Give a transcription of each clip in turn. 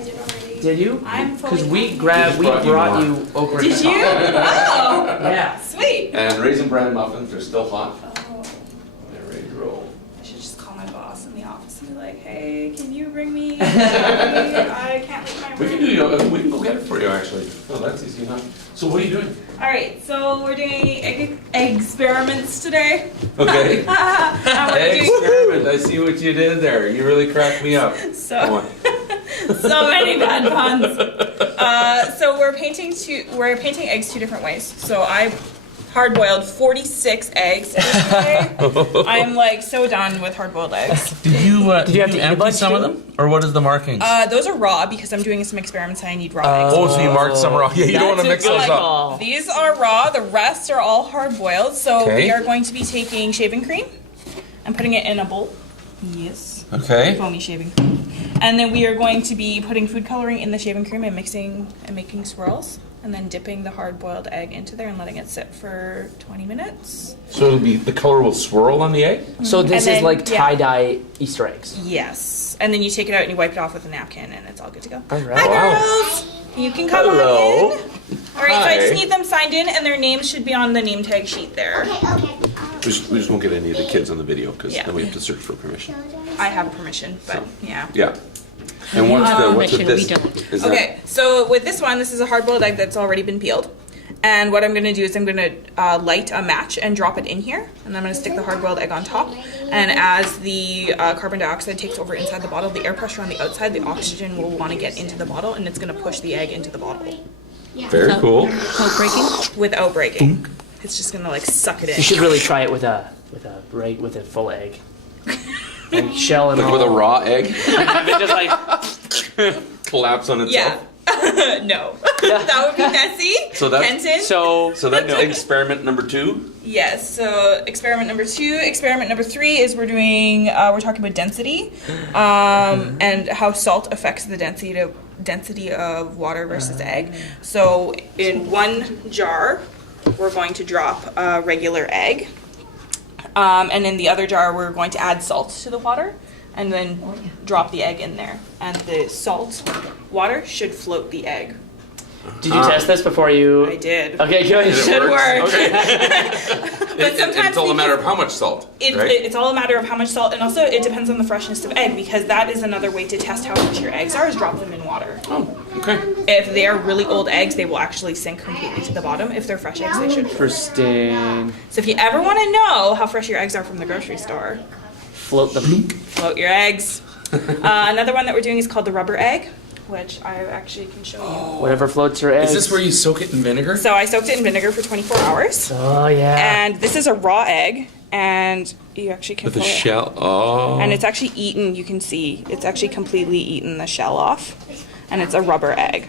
I did already. Did you? I'm Because fully we brought you okra. Did you? Oh! Yeah. Sweet! And Raisin Bran muffins, they're still hot. Oh, They're ready to roll. I should just call my boss in the office and be like, hey, can you bring me? I can't leave my We can room. we can go get it for you actually. Oh, that's easy enough. So what are you doing? Alright, so we're doing experiments today. Okay. And we're doing Experiment. I see what you did there. You really cracked me up. so many bad puns. So we're painting eggs 2 different ways. So I hard-boiled 46 eggs yesterday. I'm like so done with hard-boiled eggs. Did you have to eat a empty bunch some of too? them, or what is the markings? Those are raw because I'm doing some experiments and I need raw eggs. Oh, so you marked some raw. Yeah, you don't want to mix those up. These are raw, the rest are all hard-boiled. So Okay. we are going to be taking shaving cream and putting it in a bowl. Yes. Okay. Foamy shaving cream. And then we are going to be putting food coloring in the shaving cream and mixing and making swirls. And then dipping the hard-boiled egg into there and letting it sit for 20 minutes. So it'll be the color will swirl on the egg? So this And is then- like yeah. tie-dye Easter eggs. Yes. And then you take it out and you wipe it off with a napkin and it's all good to go. All right. Hi, Wow. girls! You can come Hello. on in. All right, so I just Hi. need them signed in and their names should be on the name tag sheet there. We just won't get any of the kids on the video because Yeah. then we have to search for permission. I have permission, but yeah. Yeah. And what's with this? Is that- Okay, so with this one, this is a hard-boiled egg that's already been peeled. And what I'm going to do is I'm going to light a match and drop it in here. And I'm going to stick the hard-boiled egg on top. And as the carbon dioxide takes over inside the bottle, the air pressure on the outside, the oxygen will want to get into the bottle, and it's going to push the egg into the bottle Very cool. Without breaking? without breaking. It's just going to like suck it in. You should really try it with a full egg. Like shell and Like all. with a raw egg, Just like collapse on itself. Yeah. No. That would be messy. So that's- Kenton? So that's experiment number 2. Yes, so experiment number 2. Experiment number 3 is we're talking about density and how salt affects the density of water versus egg. So in one jar, we're going to drop a regular egg. And in the other jar, we're going to add salt to the water and then drop the egg in there. And the salt water should float the egg. Did you test this before you? I did. Okay, good. It Should works? work. Okay. But sometimes it's all a matter of how much salt, right? It's all a matter of how much salt, and also it depends on the freshness of egg, because that is another way to test how fresh your eggs are, is drop them in water. Oh, okay. If they are really old eggs, they will actually sink completely to the bottom. If they're fresh eggs, they should. Interesting. So if you ever want to know how fresh your eggs are from the grocery store, Float them. float your eggs. Another one that we're doing is called the rubber egg, which I actually can show you. Whatever floats your eggs. Is this where you soak it in vinegar? So I soaked it in vinegar for 24 hours. Oh yeah. And this is a raw egg, and you actually can With the pull it. shell. Oh. And it's actually eaten, you can see, it's actually completely eaten the shell off. And it's a rubber egg.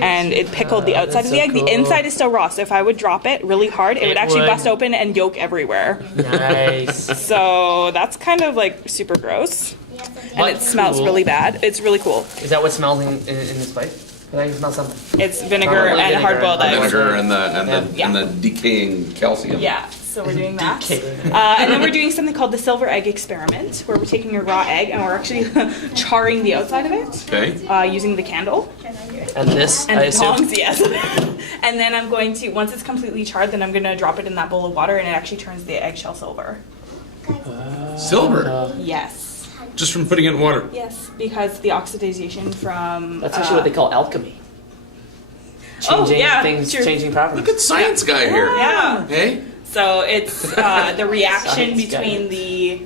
And it pickled the outside that's of the so egg. cool. The inside is still raw, so if I would drop it really hard, it would actually would. bust open and yolk everywhere. Nice. So that's kind of like super gross. And But it smells cool. really bad. It's really cool. Is that what smells in this pipe? Can I smell something? It's vinegar Probably and vinegar hard-boiled and eggs. Vinegar and Yeah. the decaying calcium. Yeah, so we're doing that. Decaying. And then we're doing something called the silver egg experiment, where we're taking a raw egg and we're actually charring the outside of it Okay. using the candle. And this, And I the assume. tongs, yes. And then I'm going to, once it's completely charred, then I'm going to drop it in that bowl of water, and it actually turns the eggshell silver. Silver. Yes. Just from putting it in water. Yes, because the oxidization from... That's actually what they call alchemy. Changing yeah, things, true. changing properties. Look at science guy here. Yeah. Hey? So it's the reaction Science guy. between the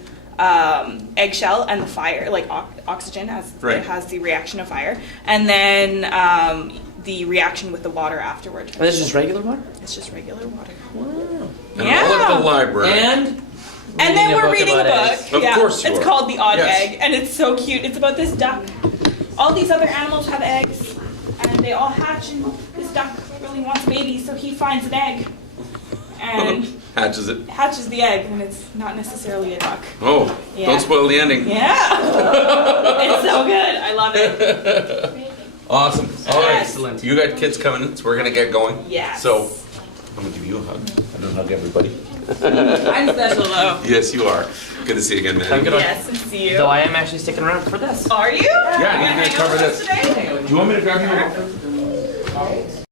eggshell and the fire, like oxygen has Right. it has the reaction of fire, and then the reaction with the water afterward. And this is just regular water? It's just regular water. Wow. And all at the library. And then we're reading a about book. eggs. Of course you it's are. called The Odd Yes. Egg, and it's so cute. It's about this duck. All these other animals have eggs, and they all hatch, and this duck really wants a baby, so he finds an egg and Hatches it. hatches the egg, and it's not necessarily a duck. Oh, Yeah. don't spoil the ending. Yeah. It's so good. I love it. Awesome. All right. Excellent. You got kids coming in, so we're going to get going. Yes. So I'm going to give you a hug. I'm going to hug everybody. I'm special though. Yes, you are. Good to see you again, Have a man. good one. Yes, and see you. Though I am actually sticking around for this. Are you? Yeah, you're gonna Hang out cover with us this. today? Do you want me to grab you?